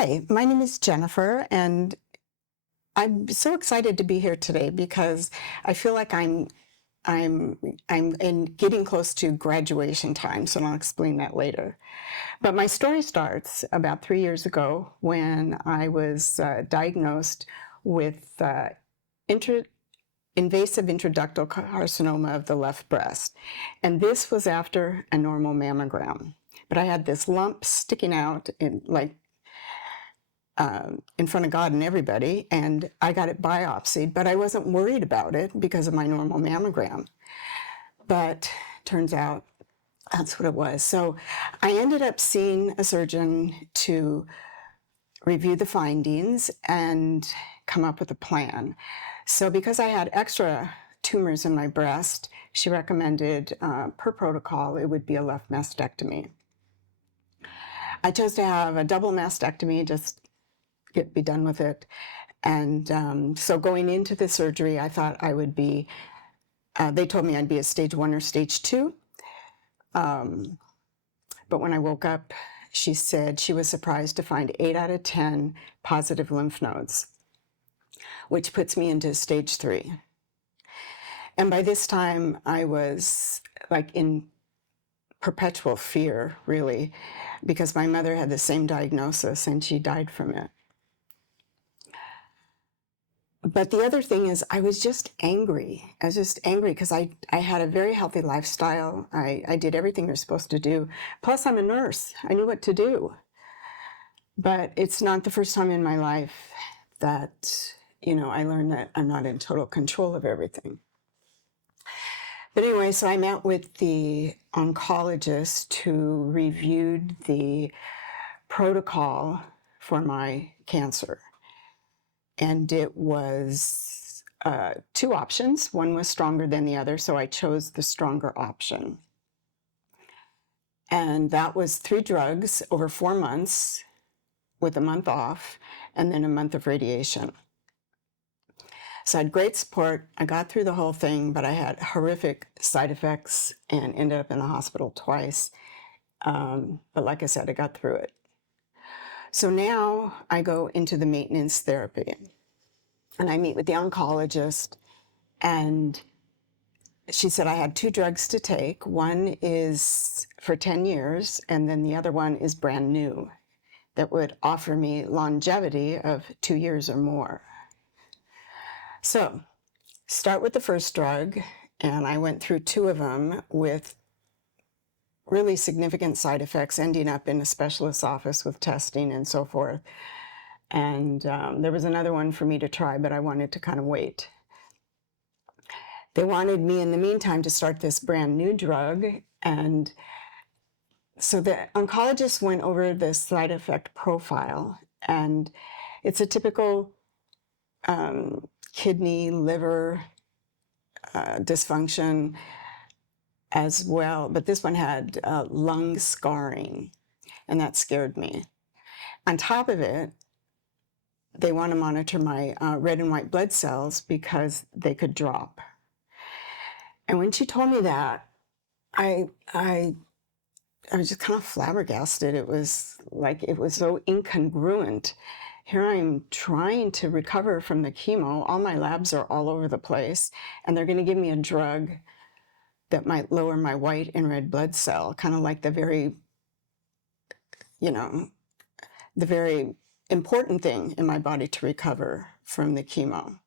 Hi, my name is Jennifer, and I'm so excited to be here today because I feel like I'm getting close to graduation time, so I'll explain that later. But my story starts about 3 years ago when I was diagnosed with invasive intraductal carcinoma of the left breast, and this was after a normal mammogram. But I had this lump sticking out in front of God and everybody, and I got it biopsied, but I wasn't worried about it because of my normal mammogram. But turns out that's what it was. So I ended up seeing a surgeon to review the findings and come up with a plan. So because I had extra tumors in my breast, she recommended, per protocol, it would be a left mastectomy. I chose to have a double mastectomy, just be done with it. And so going into the surgery, I thought I would be, they told me I'd be a stage 1 or stage 2. But when I woke up, she said she was surprised to find 8 out of 10 positive lymph nodes, which puts me into stage 3. And by this time, I was like in perpetual fear, really, because my mother had the same diagnosis and she died from it. But the other thing is I was just angry. I was just angry because I had a very healthy lifestyle. I did everything you're supposed to do. Plus, I'm a nurse. I knew what to do. But it's not the first time in my life that, I learned that I'm not in total control of everything. But anyway, so I met with the oncologist who reviewed the protocol for my cancer. And it was 2 options. One was stronger than the other, so I chose the stronger option. And that was 3 drugs over 4 months with a month off, and then a month of radiation. So I had great support. I got through the whole thing, but I had horrific side effects and ended up in the hospital twice. But like I said, I got through it. So now I go into the maintenance therapy, and I meet with the oncologist, and she said I had 2 drugs to take. One is for 10 years, and then the other one is brand new that would offer me longevity of 2 years or more. So start with the first drug, and I went through 2 of them with really significant side effects, ending up in a specialist's office with testing and so forth. And there was another one for me to try, but I wanted to kind of wait. They wanted me in the meantime to start this brand new drug. And so the oncologist went over the side effect profile, and it's a typical kidney, liver dysfunction as well, but this one had lung scarring, and that scared me. On top of it, they want to monitor my red and white blood cells because they could drop. And when she told me that, I was just kind of flabbergasted. It was so incongruent. Here I am trying to recover from the chemo. All my labs are all over the place, and they're going to give me a drug that might lower my white and red blood cell, kind of like the very important thing in my body to recover from the chemo.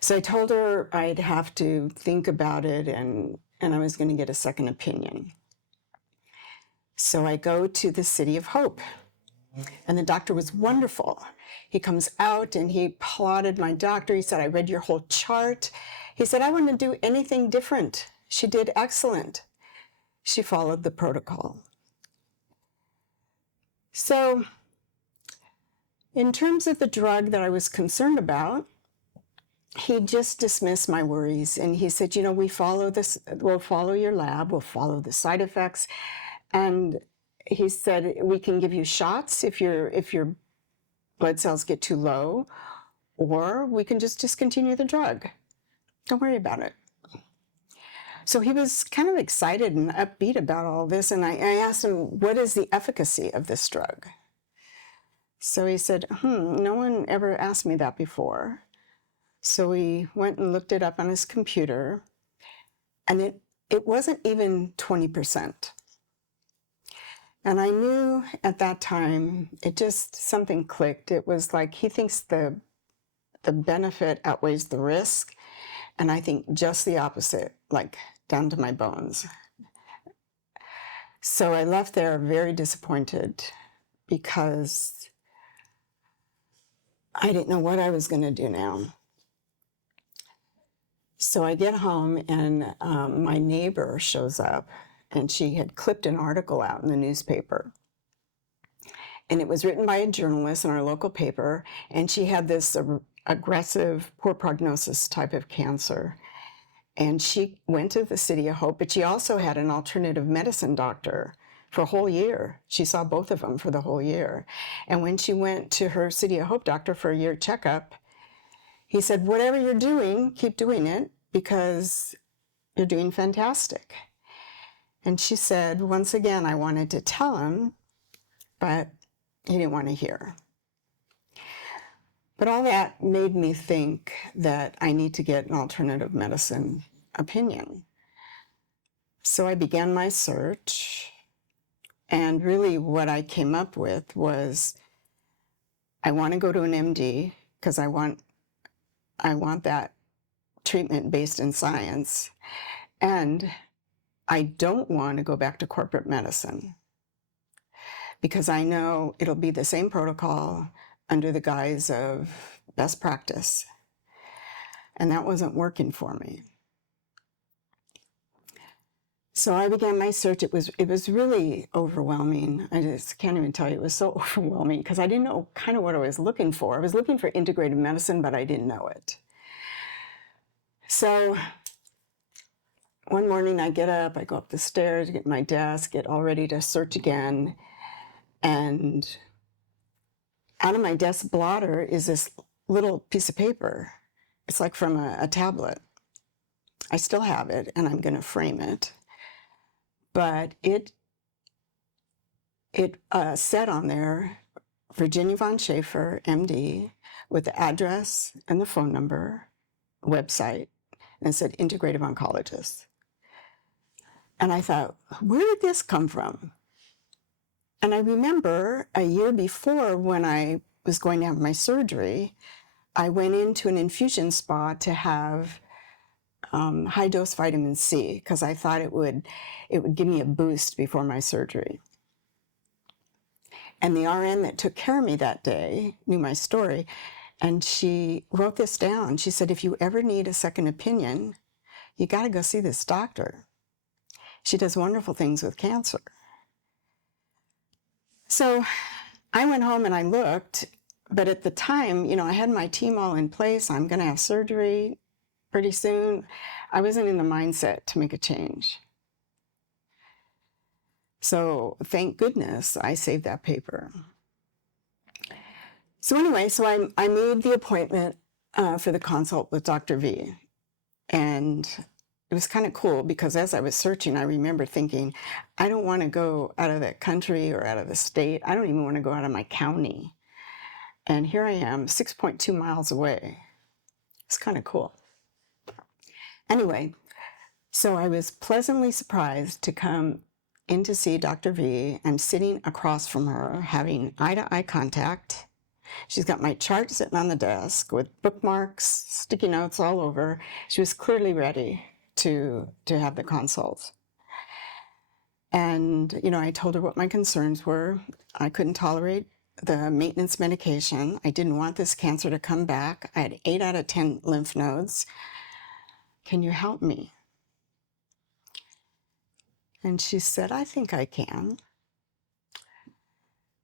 So I told her I'd have to think about it, and I was going to get a second opinion. So I go to the City of Hope, and the doctor was wonderful. He comes out and he applauded my doctor. He said, I read your whole chart. He said, I wouldn't do anything different. She did excellent. She followed the protocol. So in terms of the drug that I was concerned about, he just dismissed my worries. And he said, we'll follow your lab, we'll follow the side effects. And he said, we can give you shots if your blood cells get too low, or we can just discontinue the drug. Don't worry about it. So he was kind of excited and upbeat about all this, and I asked him, what is the efficacy of this drug? So he said, no one ever asked me that before. So he went and looked it up on his computer, and it wasn't even 20%. And I knew at that time, something clicked. It was like he thinks the benefit outweighs the risk, and I think just the opposite, like down to my bones. So I left there very disappointed because I didn't know what I was going to do now. So I get home, and my neighbor shows up, and she had clipped an article out in the newspaper. And it was written by a journalist in our local paper, and she had this aggressive, poor prognosis type of cancer. And she went to the City of Hope, but she also had an alternative medicine doctor for a whole year. She saw both of them for the whole year. And when she went to her City of Hope doctor for a year checkup, he said, whatever you're doing, keep doing it, because you're doing fantastic. And she said, once again, I wanted to tell him, but he didn't want to hear. But all that made me think that I need to get an alternative medicine opinion. So I began my search, and really what I came up with was, I want to go to an MD because I want that treatment based in science, and I don't want to go back to corporate medicine because I know it'll be the same protocol under the guise of best practice, and that wasn't working for me. So I began my search. It was really overwhelming. I just can't even tell you. It was so overwhelming because I didn't know kind of what I was looking for. I was looking for integrative medicine, but I didn't know it. So one morning I get up, I go up the stairs, get my desk, get all ready to search again, and out of my desk blotter is this little piece of paper. It's like from a tablet. I still have it, and I'm going to frame it. But it said on there, Virginia von Schaefer, MD, with the address and the phone number, website, and it said integrative oncologist. And I thought, where did this come from? And I remember a year before, when I was going to have my surgery, I went into an infusion spa to have high-dose vitamin C because I thought it would give me a boost before my surgery. And the RN that took care of me that day knew my story, and she wrote this down. She said, if you ever need a second opinion, you got to go see this doctor. She does wonderful things with cancer. So I went home and I looked, but at the time, I had my team all in place. I'm going to have surgery pretty soon. I wasn't in the mindset to make a change. So thank goodness I saved that paper. So anyway, I made the appointment for the consult with Dr.V. And it was kind of cool because as I was searching, I remember thinking, I don't want to go out of the country or out of the state. I don't even want to go out of my county. And here I am, 6.2 miles away. It's kind of cool. Anyway, so I was pleasantly surprised to come in to see Dr. V. I'm sitting across from her, having eye-to-eye contact. She's got my chart sitting on the desk with bookmarks, sticky notes all over. She was clearly ready to have the consult. And, I told her what my concerns were. I couldn't tolerate the maintenance medication. I didn't want this cancer to come back. I had 8 out of 10 lymph nodes. Can you help me? And she said, I think I can.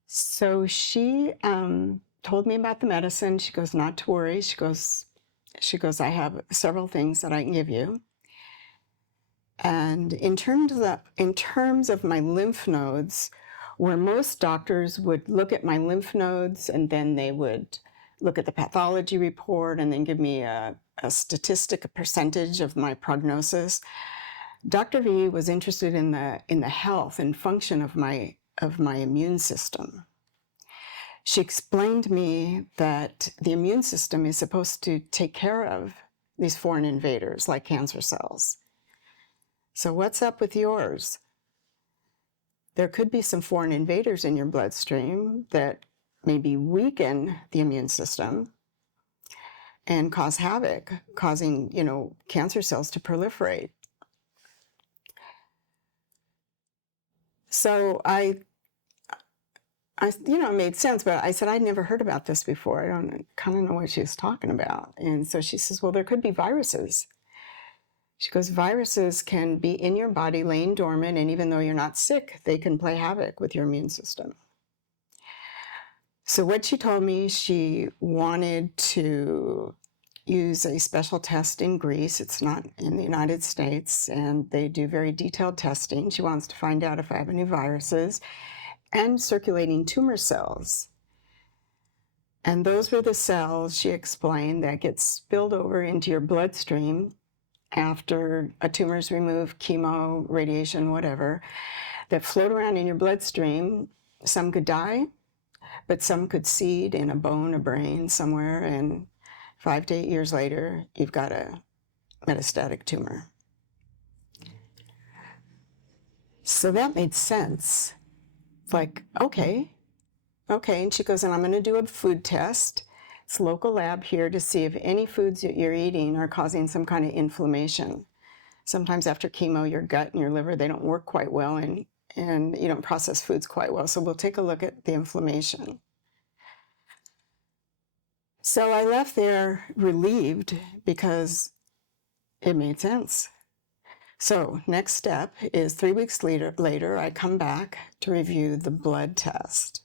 So she told me about the medicine. She goes, not to worry. She goes, I have several things that I can give you. And in terms of my lymph nodes, where most doctors would look at my lymph nodes and then they would look at the pathology report and then give me a statistic, a percentage of my prognosis, Dr. V was interested in the health and function of my immune system. she explained to me that the immune system is supposed to take care of these foreign invaders like cancer cells. So what's up with yours? There could be some foreign invaders in your bloodstream that maybe weaken the immune system and cause havoc, causing, cancer cells to proliferate. So it made sense, but I said, I'd never heard about this before. I don't kind of know what she was talking about. And so she says, well, there could be viruses. She goes, viruses can be in your body laying dormant, and even though you're not sick, they can play havoc with your immune system. So what she told me, she wanted to use a special test in Greece. It's not in the United States, and they do very detailed testing. She wants to find out if I have any viruses and circulating tumor cells. And those were the cells, she explained, that get spilled over into your bloodstream after a tumor is removed, chemo, radiation, whatever, that float around in your bloodstream. Some could die, but some could seed in a bone, a brain somewhere, and 5 to 8 years later, you've got a metastatic tumor. So that made sense. It's like, okay. And she goes, and I'm going to do a food test. It's a local lab here to see if any foods that you're eating are causing some kind of inflammation. Sometimes after chemo, your gut and your liver, they don't work quite well, and you don't process foods quite well. So we'll take a look at the inflammation. So I left there relieved because it made sense. So next step is 3 weeks later, I come back to review the blood test.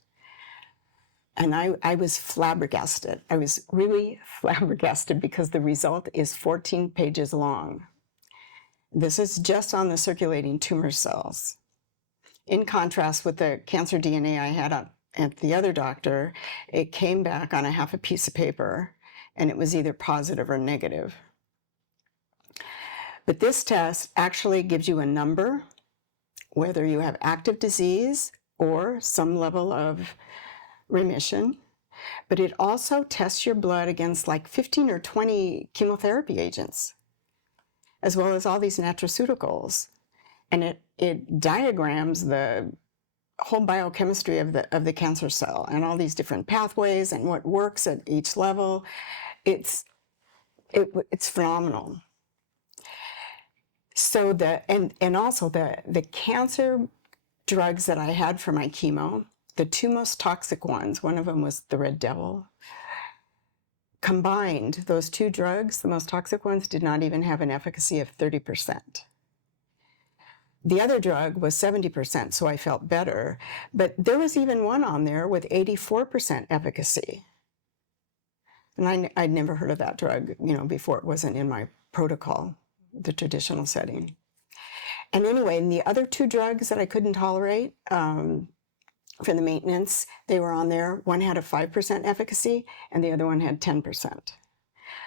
And I was flabbergasted. I was really flabbergasted because the result is 14 pages long. This is just on the circulating tumor cells. In contrast with the cancer DNA I had at the other doctor, it came back on a half a piece of paper, and it was either positive or negative. But this test actually gives you a number, whether you have active disease or some level of remission, but it also tests your blood against like 15 or 20 chemotherapy agents, as well as all these nutraceuticals. And it diagrams the whole biochemistry of the cancer cell and all these different pathways and what works at each level. It's phenomenal. So and also the cancer drugs that I had for my chemo, the two most toxic ones, one of them was the Red Devil, combined, those two drugs, the most toxic ones, did not even have an efficacy of 30%. The other drug was 70%, so I felt better. But there was even one on there with 84% efficacy. And I'd never heard of that drug, before. It wasn't in my protocol, the traditional setting. And anyway, the other two drugs that I couldn't tolerate, for the maintenance, they were on there. One had a 5% efficacy and the other one had 10%.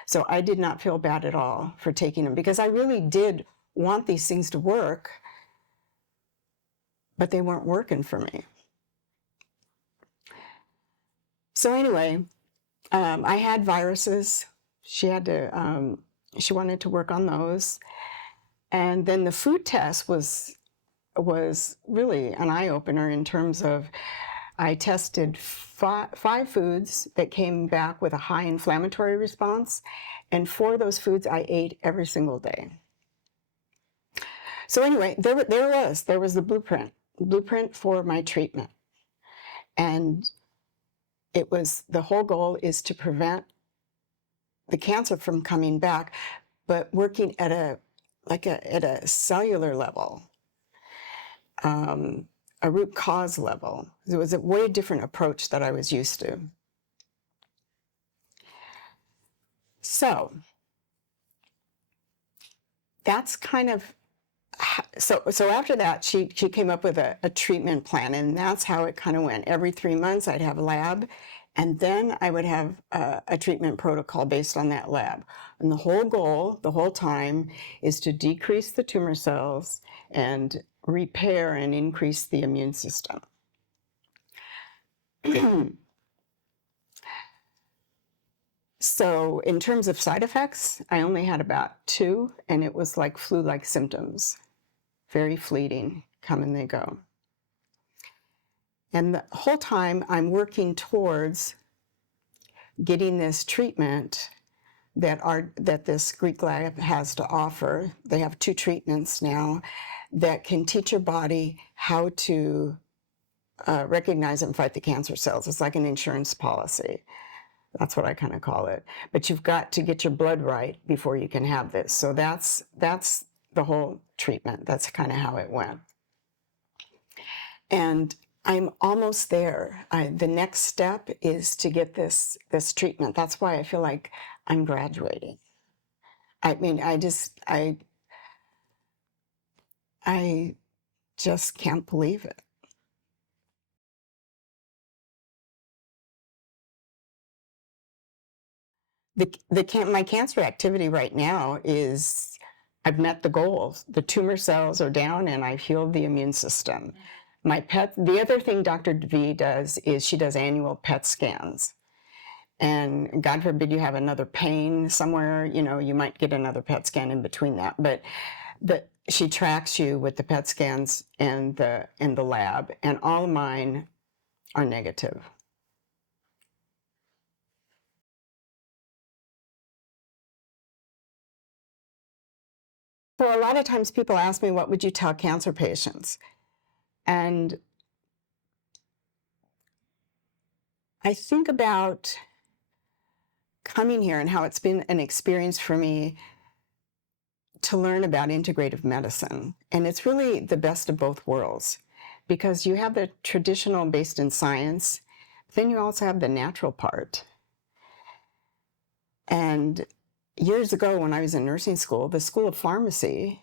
So I did not feel bad at all for taking them because I really did want these things to work, but they weren't working for me. So anyway, I had viruses. She wanted to work on those. And then the food test was really an eye-opener in terms of I tested five foods that came back with a high inflammatory response, and 4 of those foods I ate every single day. So anyway, there was the blueprint for my treatment. And the whole goal is to prevent the cancer from coming back, but working at a cellular level. A root cause level. It was a way different approach that I was used to. So that's kind of, so after that, she came up with a treatment plan, and that's how it kind of went. Every 3 months I'd have a lab, and then I would have a treatment protocol based on that lab. And the whole goal, the whole time, is to decrease the tumor cells and repair and increase the immune system. So in terms of side effects, I only had about 2, and it was like flu-like symptoms, very fleeting, come and they go. And the whole time I'm working towards getting this treatment that this Greek lab has to offer. They have 2 treatments now that can teach your body how to recognize and fight the cancer cells. It's like an insurance policy. That's what I kind of call it. But you've got to get your blood right before you can have this. So that's the whole treatment. That's kind of how it went. And I'm almost there. The next step is to get this treatment. That's why I feel like I'm graduating. I mean, I just can't believe it. My cancer activity right now is, I've met the goals. The tumor cells are down and I've healed the immune system. The other thing Dr.V does is she does annual PET scans. And God forbid you have another pain somewhere, you might get another PET scan in between that. But she tracks you with the PET scans in the lab, and all of mine are negative. So a lot of times people ask me, what would you tell cancer patients? And I think about coming here and how it's been an experience for me to learn about integrative medicine. And it's really the best of both worlds, because you have the traditional based in science, then you also have the natural part. And years ago when I was in nursing school, the School of Pharmacy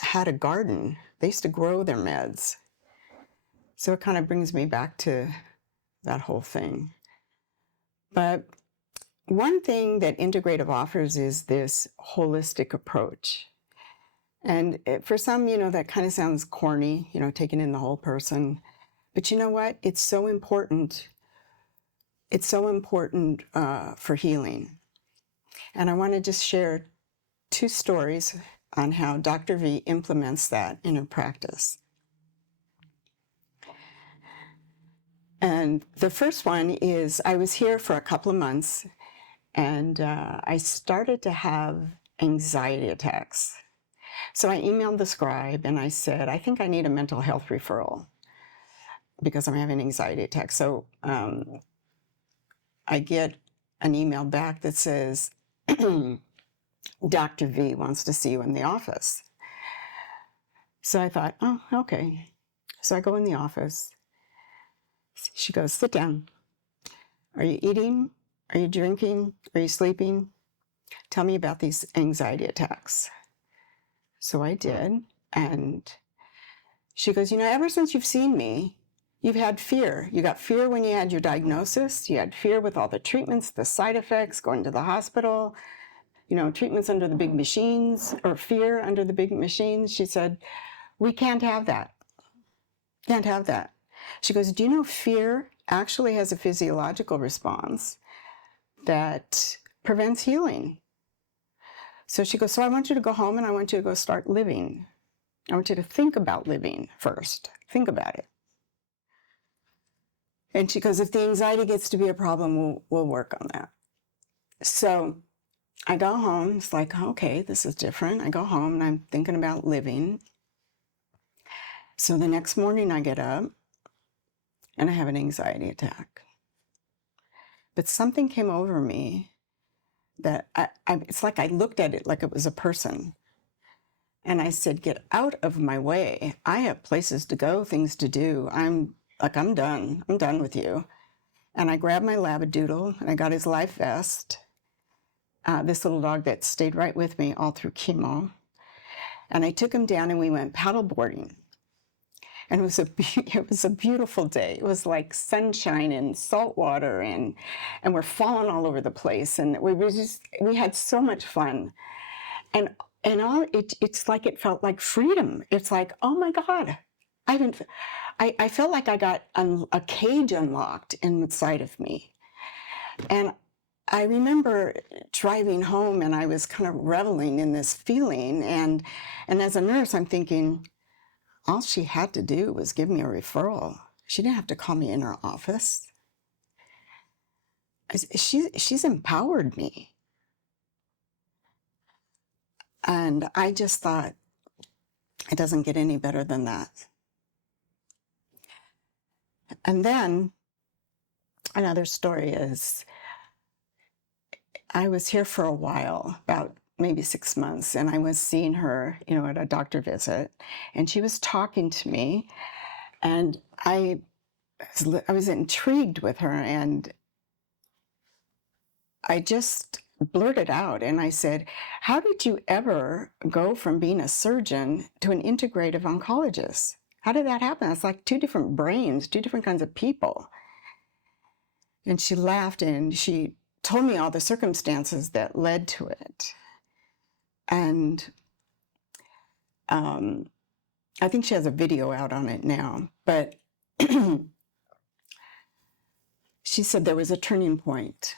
had a garden. They used to grow their meds. So it kind of brings me back to that whole thing. But one thing that integrative offers is this holistic approach. And for some, that kind of sounds corny, taking in the whole person. But you know what? It's so important. It's so important for healing. And I want to just share 2 stories on how Dr. V implements that in her practice. And the first one is, I was here for a couple of months, and I started to have anxiety attacks. So I emailed the scribe and I said, I think I need a mental health referral because I'm having anxiety attacks. So I get an email back that says, Dr. V wants to see you in the office. So I thought, oh, okay. So I go in the office. She goes, sit down. Are you eating? Are you drinking? Are you sleeping? Tell me about these anxiety attacks. So I did. And she goes, ever since you've seen me, you've had fear. You got fear when you had your diagnosis. You had fear with all the treatments, the side effects, going to the hospital, treatments under the big machines, or fear under the big machines. She said, we can't have that. Can't have that. She goes, do you know fear actually has a physiological response that prevents healing? So she goes, so I want you to go home and I want you to go start living. I want you to think about living first. Think about it. And she goes, if the anxiety gets to be a problem, we'll work on that. So I go home. It's like, okay, this is different. I go home and I'm thinking about living. So the next morning I get up and I have an anxiety attack. But something came over me that it's like I looked at it like it was a person. And I said, get out of my way. I have places to go, things to do. I'm done. I'm done with you. And I grabbed my Labradoodle and I got his life vest, this little dog that stayed right with me all through chemo. And I took him down and we went paddleboarding. And it was a beautiful day. It was like sunshine and salt water, and we're falling all over the place. And we had so much fun. And it's like it felt like freedom. It's like, oh my God, I felt like I got a cage unlocked inside of me. And I remember driving home and I was kind of reveling in this feeling. And as a nurse, I'm thinking, all she had to do was give me a referral. She didn't have to call me in her office. She's empowered me. And I just thought, it doesn't get any better than that. And then another story is, I was here for a while, about maybe 6 months, and I was seeing her, at a doctor visit, and she was talking to me, and I was intrigued with her, and I just blurted out, and I said, how did you ever go from being a surgeon to an integrative oncologist? How did that happen? It's like two different brains, two different kinds of people. And she laughed, and she told me all the circumstances that led to it. And I think she has a video out on it now, but she said there was a turning point.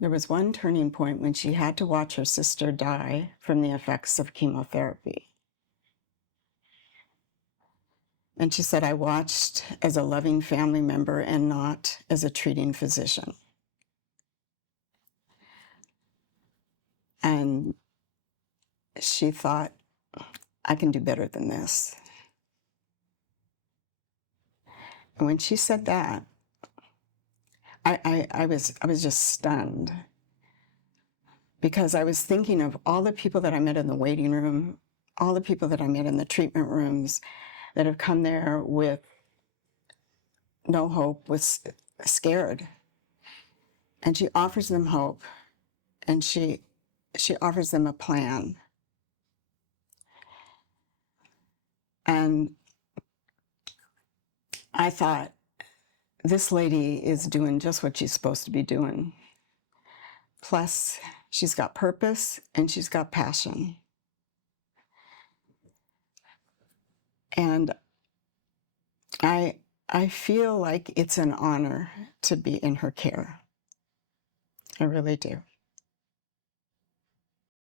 There was one turning point when she had to watch her sister die from the effects of chemotherapy. And she said, I watched as a loving family member and not as a treating physician. And she thought, I can do better than this. And when she said that, I was just stunned, because I was thinking of all the people that I met in the waiting room, all the people that I met in the treatment rooms that have come there with no hope, was scared. And she offers them hope, and she offers them a plan. And I thought, this lady is doing just what she's supposed to be doing. Plus, she's got purpose and she's got passion. And I feel like it's an honor to be in her care. I really do.